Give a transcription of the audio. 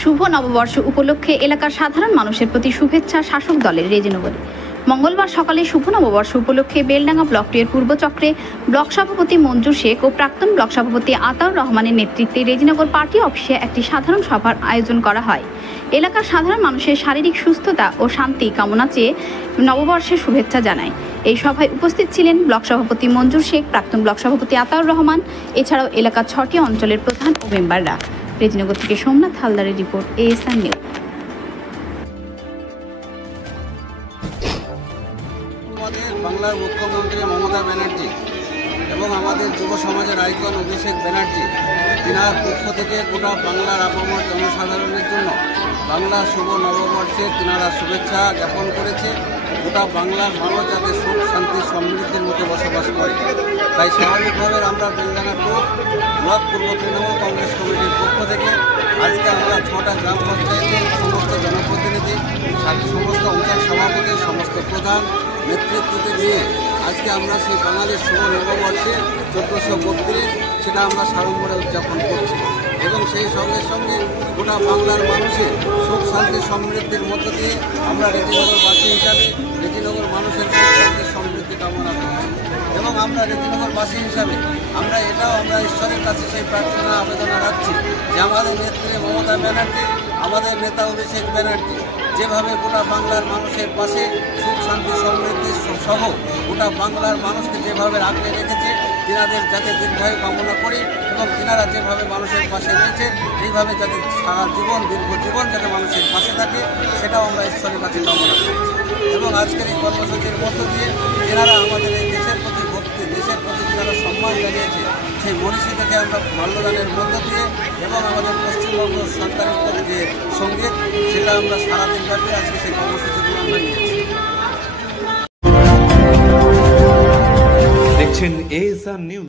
শুভ নববর্ষ উপলক্ষে এলাকার সাধারণ মানুষের প্রতি শুভেচ্ছা শাসক দলের রেজিনগরে। মঙ্গলবার সকালে শুভ নববর্ষ উপলক্ষে বেলডাঙ্গা ব্লক 2 এর পূর্বচক্রে ব্লক সভাপতি মঞ্জুর শেখ ও প্রাক্তন ব্লক সভাপতি আতাউর রহমানের নেতৃত্বে রেজিনগর পার্টি অফিসে একটি সাধারণ সভার আয়োজন করা হয়। এলাকার সাধারণ মানুষের শারীরিক সুস্থতা ও শান্তি কামনা চেয়ে নববর্ষের শুভেচ্ছা জানায়। এই সভায় উপস্থিত ছিলেন ব্লক সভাপতি মঞ্জুর শেখ, প্রাক্তন ব্লক সভাপতি আতাউর রহমান, এছাড়াও এলাকার 6টি অঞ্চলের প্রধান ও মেম্বাররা। রেজিনগর থেকে সোমনাথ হালদারের রিপোর্ট, ASR নিউজ। আমাদের বাংলার মুখ্যমন্ত্রী মমতা ব্যানার্জি এবং আমাদের যুব সমাজের আইকন অভিষেক ব্যানার্জি, তিনার পক্ষ থেকে গোটা বাংলার আপামর জনসাধারণের জন্য বাংলা শুভ নববর্ষে তিনারা শুভেচ্ছা জ্ঞাপন করেছে। গোটা বাংলার মানুষ যাতে সুখ শান্তি সমৃদ্ধির মতো বসবাস করে, তাই স্বাভাবিকভাবে আমরা বেলডাঙ্গা ব্লক পূর্ব তৃণমূল কংগ্রেস কমিটির পক্ষ থেকে আজকে আমরা 6টা গ্রাম পঞ্চায়েতের সমস্ত জনপ্রতিনিধি, সমস্ত অঞ্চল সভাপতি, সমস্ত প্রধান নেতৃত্বকে নিয়ে আজকে আমরা সেই বাঙালির শুভ নববর্ষে 1432 সেটা আমরা সাড়ম্বরে উদযাপন করছি এবং সেই সঙ্গে সঙ্গে গোটা বাংলার মানুষের সুখ শান্তি সমৃদ্ধির মধ্য দিয়ে আমরা রেজিনগরবাসী হিসাবে রেজিনগর মানুষের সুখ শান্তি সমৃদ্ধি কামনা করছি এবং আমরা রেজিনগরবাসী হিসাবে আমরা ঈশ্বরের কাছে সেই প্রার্থনা আবেদন রাখছি যে আমাদের নেত্রী মমতা ব্যানার্জি, আমাদের নেতা অভিষেক ব্যানার্জি যেভাবে গোটা বাংলার মানুষের পাশে সুখ শান্তি সমৃদ্ধি সহ গোটা বাংলার মানুষকে যেভাবে আগলে রেখেছে, তিনাদের যাতে দীর্ঘায়ু কামনা করি এবং তিনারা যেভাবে মানুষের পাশে রয়েছে এইভাবে যাতে সারা জীবন দীর্ঘ জীবন যাতে মানুষের পাশে থাকে সেটাও আমরা ঈশ্বরের কাছে কামনা করছি এবং আজকের এই কর্মসূচির মধ্য দিয়ে তিনারা আমাদের এই দেশের প্রতি ভক্তি, দেশের প্রতি যারা সম্মান জানিয়েছে সেই মনীষী থেকে আমরা মাল্যদানের মধ্য দিয়ে এবং আমাদের পশ্চিমবঙ্গ সরকারের যে সঙ্গীত সেটা আমরা সারাদিন ব্যাপী আজকে সেই কর্মসূচিগুলো আমরা নিয়েছি। দেখছেন ASR নিউজ।